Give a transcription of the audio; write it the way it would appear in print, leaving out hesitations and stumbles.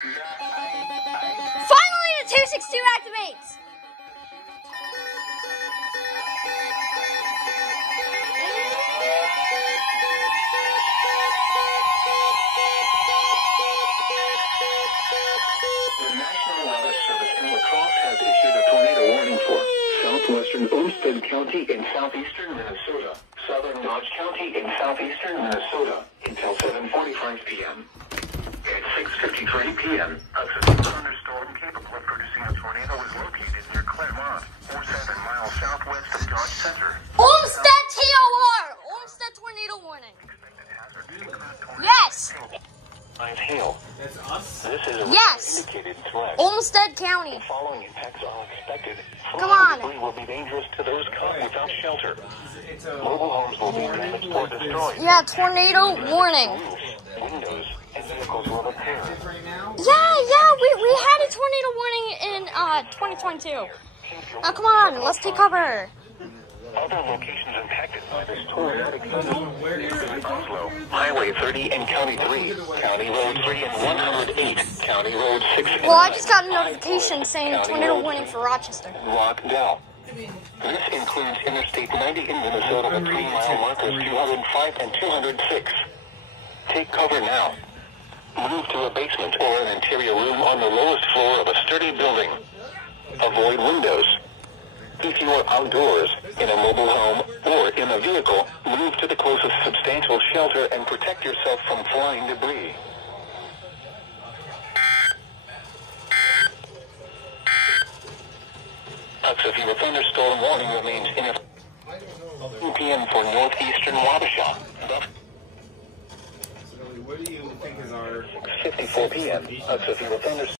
Finally, the 262 activates. The National Weather Service in La Crosse has issued a tornado warning for southwestern Olmsted County in southeastern Minnesota, southern Dodge County in southeastern Minnesota until 7:45 p.m. At 6:53 p.m., a severe thunderstorm capable of producing a tornado is located near Claremont, or 7 miles southwest of Dodge Center. Olmsted TOR! Olmsted tornado warning. Expected hazards include tornadoes. Yes! Hail. That's us? This is a Yes. indicated threat. Olmsted County. The following impacts are expected. Come on. Debris will be dangerous to those caught without shelter. Mobile homes will be damaged or destroyed. Yeah, tornado warning. Roofs, windows, and vehicles will repair. Yeah, we had a tornado warning in 2022. Now come on, let's take cover. Other locations impacted by this tornadic thunderstorm include Oslo, Highway 30 and County 3, County Road 3 and 108, County Road 6 and Well, I just got a notification saying tornado warning for Rochester. Rockdale. This includes Interstate 90 in Minnesota with 3-mile markers 205 and 206. Take cover now. Move to a basement or an interior room on the lowest floor of a sturdy building. Avoid windows. If you are outdoors, in a mobile home, or in a vehicle, move to the closest substantial shelter and protect yourself from flying debris. A severe thunderstorm warning remains in effect. 2 p.m. for northeastern Wabasha. What do you think is our 54 p.m. A severe thunderstorm.